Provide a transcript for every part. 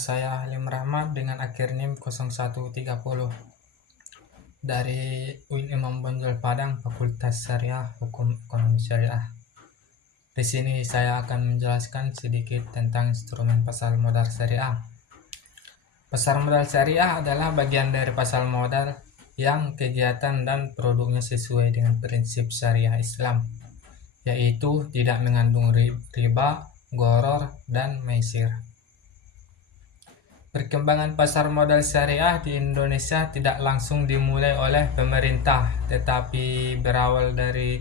saya Halim Rahmat dengan akhir NIM 0130 dari UIN Imam Bonjol Padang, Fakultas Syariah Hukum Ekonomi Syariah. Di sini saya akan menjelaskan sedikit tentang instrumen pasar modal syariah. Pasar modal syariah adalah bagian dari pasar modal yang kegiatan dan produknya sesuai dengan prinsip syariah Islam, yaitu tidak mengandung riba, gharar, dan maisir. Perkembangan pasar modal syariah di Indonesia tidak langsung dimulai oleh pemerintah, tetapi berawal dari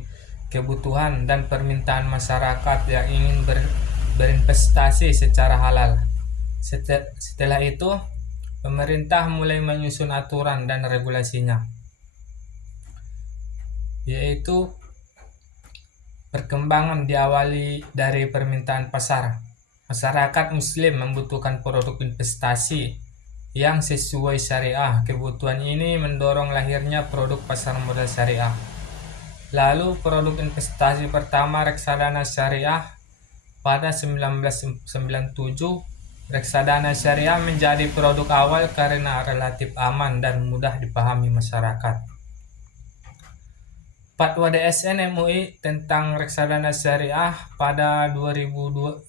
kebutuhan dan permintaan masyarakat yang ingin berinvestasi secara halal. Setelah itu, pemerintah mulai menyusun aturan dan regulasinya, yaitu perkembangan diawali dari permintaan pasar. Masyarakat Muslim membutuhkan produk investasi yang sesuai syariah. Kebutuhan ini mendorong lahirnya produk pasar modal syariah. Lalu produk investasi pertama reksadana syariah pada 1997. Reksadana syariah menjadi produk awal karena relatif aman dan mudah dipahami masyarakat. Fatwa DSN MUI tentang reksadana syariah pada 2002.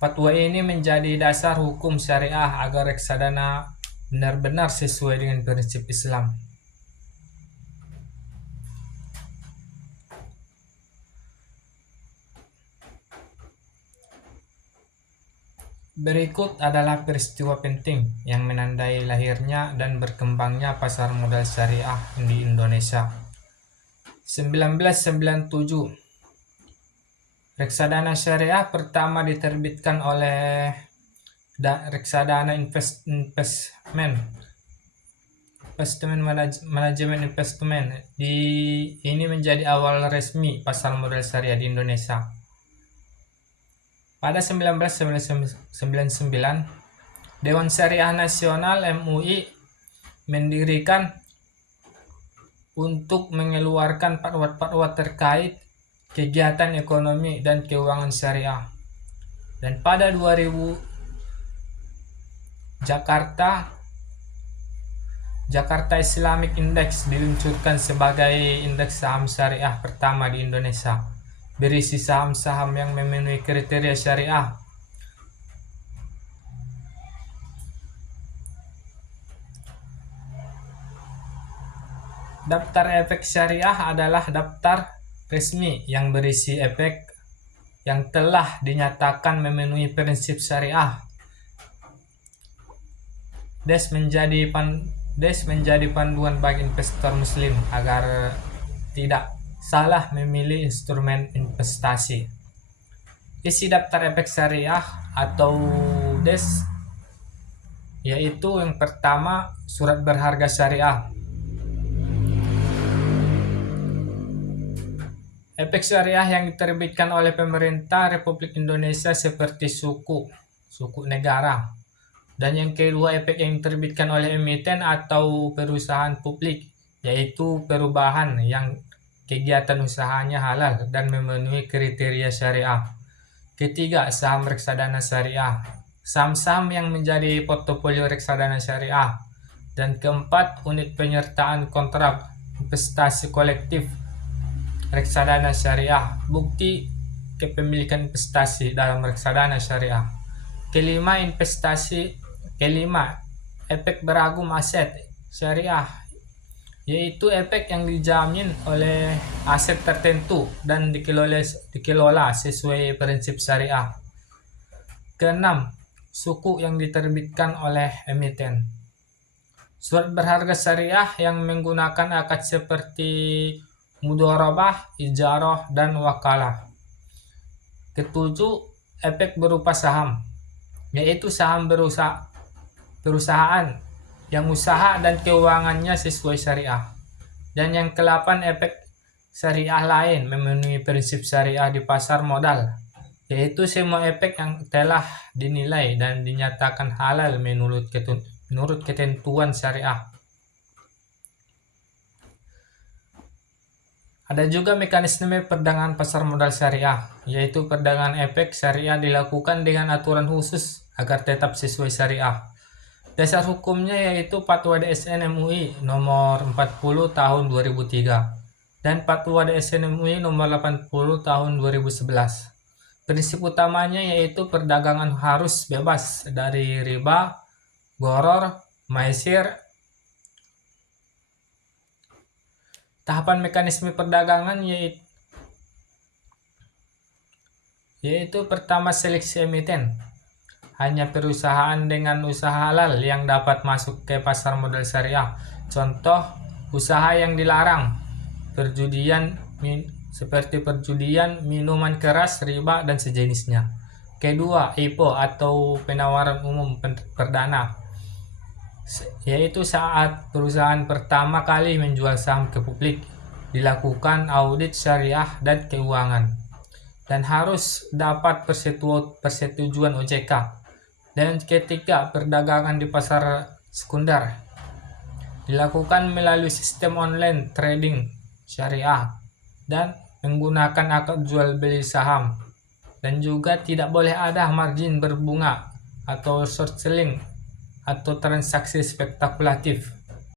Fatwa ini menjadi dasar hukum syariah agar reksadana benar-benar sesuai dengan prinsip Islam. Berikut adalah peristiwa penting yang menandai lahirnya dan berkembangnya pasar modal syariah di Indonesia. 1997. Reksadana syariah pertama diterbitkan oleh Reksadana Manajemen Investment. Ini menjadi awal resmi pasar modal syariah di Indonesia. Pada 1999, Dewan Syariah Nasional MUI mendirikan untuk mengeluarkan fatwa terkait kegiatan ekonomi dan keuangan syariah. Dan pada 2000, Jakarta Islamic Index diluncurkan sebagai indeks saham syariah pertama di Indonesia, berisi saham-saham yang memenuhi kriteria syariah. Daftar efek syariah adalah daftar resmi yang berisi efek yang telah dinyatakan memenuhi prinsip syariah. DES menjadi panduan bagi investor muslim agar tidak salah memilih instrumen investasi. Isi daftar efek syariah atau DES yaitu yang pertama, surat berharga syariah. Efek syariah yang diterbitkan oleh pemerintah Republik Indonesia seperti suku negara. Dan yang kedua, efek yang diterbitkan oleh emiten atau perusahaan publik, yaitu perubahan yang kegiatan usahanya halal dan memenuhi kriteria syariah. Ketiga, saham reksadana syariah, saham-saham yang menjadi portofolio reksadana syariah. Dan keempat, unit penyertaan kontrak investasi kolektif reksadana syariah, bukti kepemilikan investasi dalam reksadana syariah. Kelima, efek beragam aset syariah, yaitu efek yang dijamin oleh aset tertentu dan dikelola sesuai prinsip syariah. Keenam, suku yang diterbitkan oleh emiten. Surat berharga syariah yang menggunakan akad seperti mudharabah, ijarah, dan wakalah. Ketujuh, efek berupa saham, yaitu saham perusahaan yang usaha dan keuangannya sesuai syariah. Dan yang ke-8, efek syariah lain memenuhi prinsip syariah di pasar modal, yaitu semua efek yang telah dinilai dan dinyatakan halal menurut ketentuan syariah. Ada juga mekanisme perdagangan pasar modal syariah, yaitu perdagangan efek syariah dilakukan dengan aturan khusus agar tetap sesuai syariah. Dasar hukumnya yaitu Fatwa DSN MUI nomor 40 tahun 2003 dan Fatwa DSN MUI nomor 80 tahun 2011. Prinsip utamanya yaitu perdagangan harus bebas dari riba, gharar, maisir. Tahapan mekanisme perdagangan yaitu pertama seleksi emiten. Hanya perusahaan dengan usaha halal yang dapat masuk ke pasar modal syariah. Contoh usaha yang dilarang, seperti perjudian, minuman keras, riba, dan sejenisnya. Kedua, IPO atau penawaran umum perdana, yaitu saat perusahaan pertama kali menjual saham ke publik, dilakukan audit syariah dan keuangan, dan harus dapat persetujuan OJK. Dan ketiga, perdagangan di pasar sekunder, dilakukan melalui sistem online trading syariah dan menggunakan akad jual beli saham, dan juga tidak boleh ada margin berbunga atau short selling atau transaksi spekulatif.